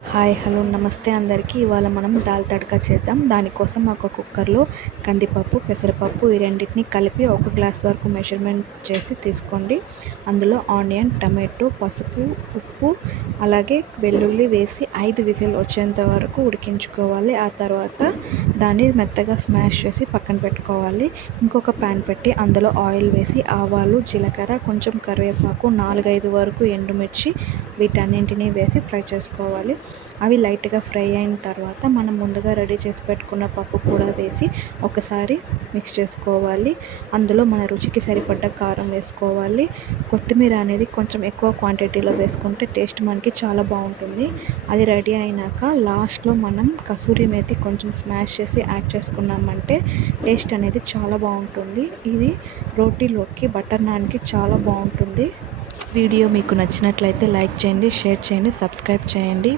Hi hello నమస్తే అందరికీ. ఇవాళ మనం దాల్ తడకా చేద్దాం. దానికోసం ఒక కుక్కర్లో కందిపప్పు, పెసరపప్పు ఈ రెండింటిని కలిపి 1 గ్లాస్ వరకు మెజర్మెంట్ చేసి తీసుకోండి. అందులో ఆనియన్, టమాటో, పసుపు, ఉప్పు అలాగే వెల్లుల్లి వేసి 5 విజిల్ వచ్చేంత వరకు ఉడికించుకోవాలి. ఆ తర్వాత దాన్ని మెత్తగా స్మాష్ చేసి పక్కన పెట్టుకోవాలి. ఇంకొక ప్యాన్ పెట్టి అందులో ఆయిల్ వేసి ఆవాలు, జీలకర్ర, కొంచెం కరివేపాకు, 4-5 వరకు ఎండుమిర్చి వీటన్నింటినీ వేసి ఫ్రై చేసుకోవాలి. అవి లైట్గా ఫ్రై అయిన తర్వాత మనం ముందుగా రెడీ చేసి పెట్టుకున్న పప్పు కూడా వేసి ఒకసారి మిక్స్ చేసుకోవాలి. అందులో మన రుచికి సరిపడ్డ కారం వేసుకోవాలి. కొత్తిమీర అనేది కొంచెం ఎక్కువ క్వాంటిటీలో వేసుకుంటే టేస్ట్ మనకి చాలా బాగుంటుంది. అది రెడీ అయినాక లాస్ట్లో మనం కసూరి మేతి కొంచెం స్మాష్ చేసి యాడ్ చేసుకున్నామంటే టేస్ట్ అనేది చాలా బాగుంటుంది. ఇది రోటీలోకి, బటర్ నాన్కి చాలా బాగుంటుంది. వీడియో మీకు నచ్చినట్లయితే లైక్ చేయండి, షేర్ చేయండి, సబ్స్క్రైబ్ చేయండి.